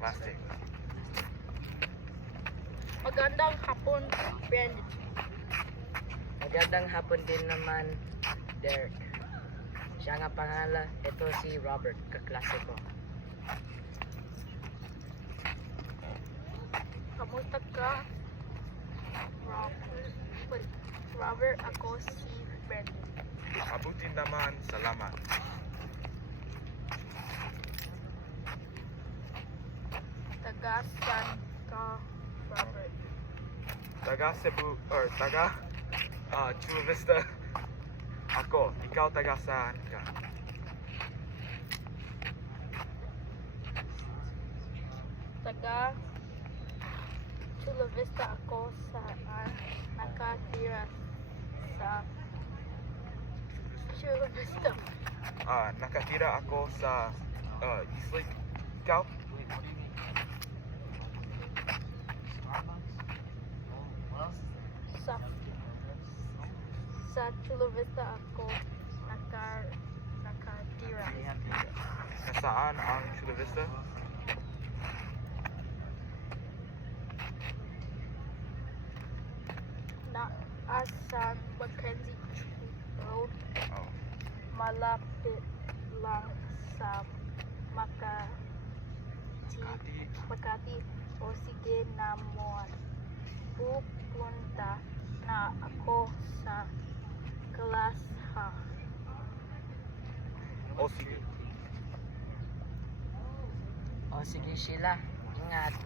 Plastic. Magandang hapon, friend. Magandang hapon din naman, Derek. Siya nga pangalan, ito si Robert, kaklase ko. Kamusta ka? Robert, ako si Brandon. Mabuti naman, salamat. Taga saan ka, Robert? Taga Cebu, or taga Chula Vista. Ako, ikaw taga saan ka? Taga Chula Vista ako sa nakatira sa Chula Vista. Nakatira ako sa Eastlake. Ikaw? Sa Chula Vista ako nakatira. Nasaan ang Chula Vista? Naasan Mackenzie Road. Oh. Malapit lang sa Makati. O sige naman, pupunta na ako sa class ha. O sige. O sige Sheila, ingat.